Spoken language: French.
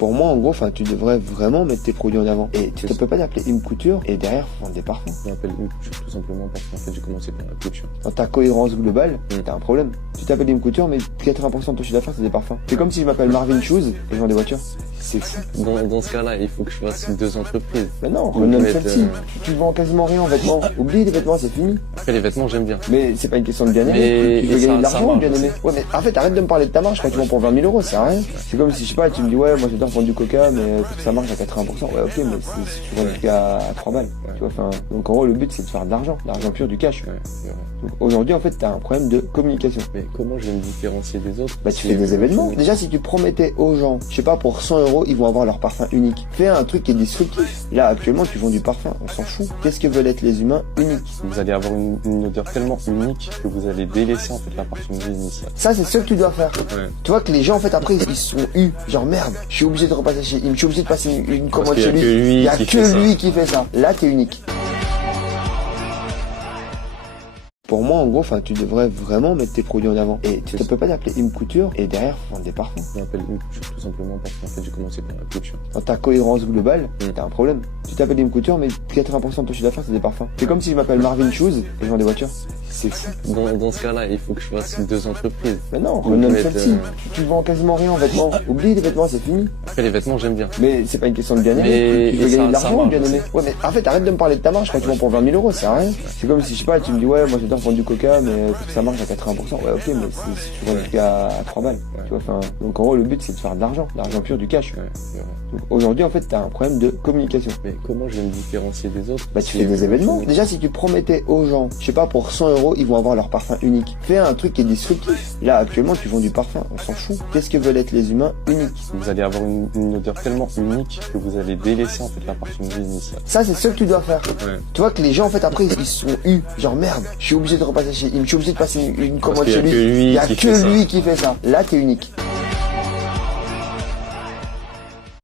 Pour moi, en gros, enfin, tu devrais vraiment mettre tes produits en avant. Et tu ne peux pas t'appeler Im Couture et derrière vendre des parfums. Je m'appelle Im Couture tout simplement parce qu'en fait j'ai commencé par la couture. Dans ta cohérence globale, t'as un problème. Tu t'appelles Im Couture, mais 80% de ton chiffre d'affaires, c'est des parfums. C'est comme si je m'appelle Marvin Shoes et je vends des voitures. C'est fou. Dans ce cas-là, il faut que je fasse 2 entreprises. Mais non, Donc, renomme mettre, celle-ci. Tu vends quasiment rien en vêtements. Oublie les vêtements, c'est fini. Après les vêtements j'aime bien. Mais c'est pas une question de bien aimer. Mais Tu veux gagner de ça l'argent ou marche bien aimer. Ouais, mais en fait, arrête de me parler de ta marge quand tu vends pour 20 000 euros, c'est rien. C'est comme si, je sais pas, tu me dis, ouais, moi j'adore vendre du coca, mais parce que ça marche à 80%. Ouais, ok, mais si tu vends du coca à 3 balles. Ouais. Tu vois, enfin, donc en gros, le but c'est de faire de l'argent pur, du cash. Ouais, c'est vrai. Donc aujourd'hui, en fait, t'as un problème de communication. Mais comment je vais me différencier des autres? Bah, tu fais des événements. Déjà, si tu promettais aux gens, je sais pas, pour 100 euros, ils vont avoir leur parfum unique. Fais un truc qui est disruptif. Là, actuellement, tu vends du parfum. On s'en fout. Qu'est-ce que veulent être les humains uniques? Vous allez avoir une odeur tellement unique que vous allez délaisser en fait la parfumerie initiale. Ça, c'est ce que tu dois faire. Ouais. Tu vois que les gens, en fait, après, ils sont genre merde, je suis obligé de repasser chez Im, je suis obligé de passer une commande qu'il y chez a lui. que lui Il y a qui que fait ça. lui qui fait ça. Là, t'es unique. Pour moi, en gros, enfin, tu devrais vraiment mettre tes produits en avant. Et tu ne peux pas t'appeler Im Couture et derrière vendre des parfums. Je m'appelle Im Couture tout simplement parce qu'en fait j'ai commencé par la couture. Dans ta cohérence globale, t'as un problème. Tu t'appelles Im Couture, mais 80% de ton chiffre d'affaires, c'est des parfums. C'est comme si je m'appelle Marvin Shoes et je vends des voitures. C'est fou. Dans ce cas-là, il faut que je fasse 2 entreprises. Mais non, Donc, renomme mettre, celle-ci. Tu vends quasiment rien en vêtements. Oublie les vêtements, c'est fini. Après les vêtements j'aime bien. Mais c'est pas une question de bien aimer. Mais Tu veux gagner de ça l'argent ou marche bien aimer. Ouais, mais en fait, arrête de me parler de ta marge quand tu vends pour 20 000 euros, c'est rien. C'est comme si, je sais pas, tu me dis, ouais, moi j'adore vendre du coca, mais parce que ça marche à 80%. Ouais, ok, mais si tu vends du coca à 3 balles. Ouais. Tu vois, enfin, donc en gros, le but c'est de faire de l'argent pur, du cash. Ouais, c'est vrai. Donc aujourd'hui, en fait, t'as un problème de communication. Mais comment je vais me différencier des autres? Bah, tu fais des événements. Déjà, si tu promettais aux gens, je sais pas, pour 100 euros, ils vont avoir leur parfum unique. Fais un truc qui est disruptif. Là, actuellement, tu vends du parfum. On s'en fout. Qu'est-ce que veulent être les humains uniques? Vous allez avoir une odeur tellement unique que vous allez délaisser en fait la parfumerie initiale. Ça, c'est ce que tu dois faire. Ouais. Tu vois que les gens, en fait, après, ils sont genre merde, je suis obligé de repasser chez Im, je suis obligé de passer une commande qu'il y chez a lui. que lui Il y a qui que fait ça. lui qui fait ça. Là, t'es unique.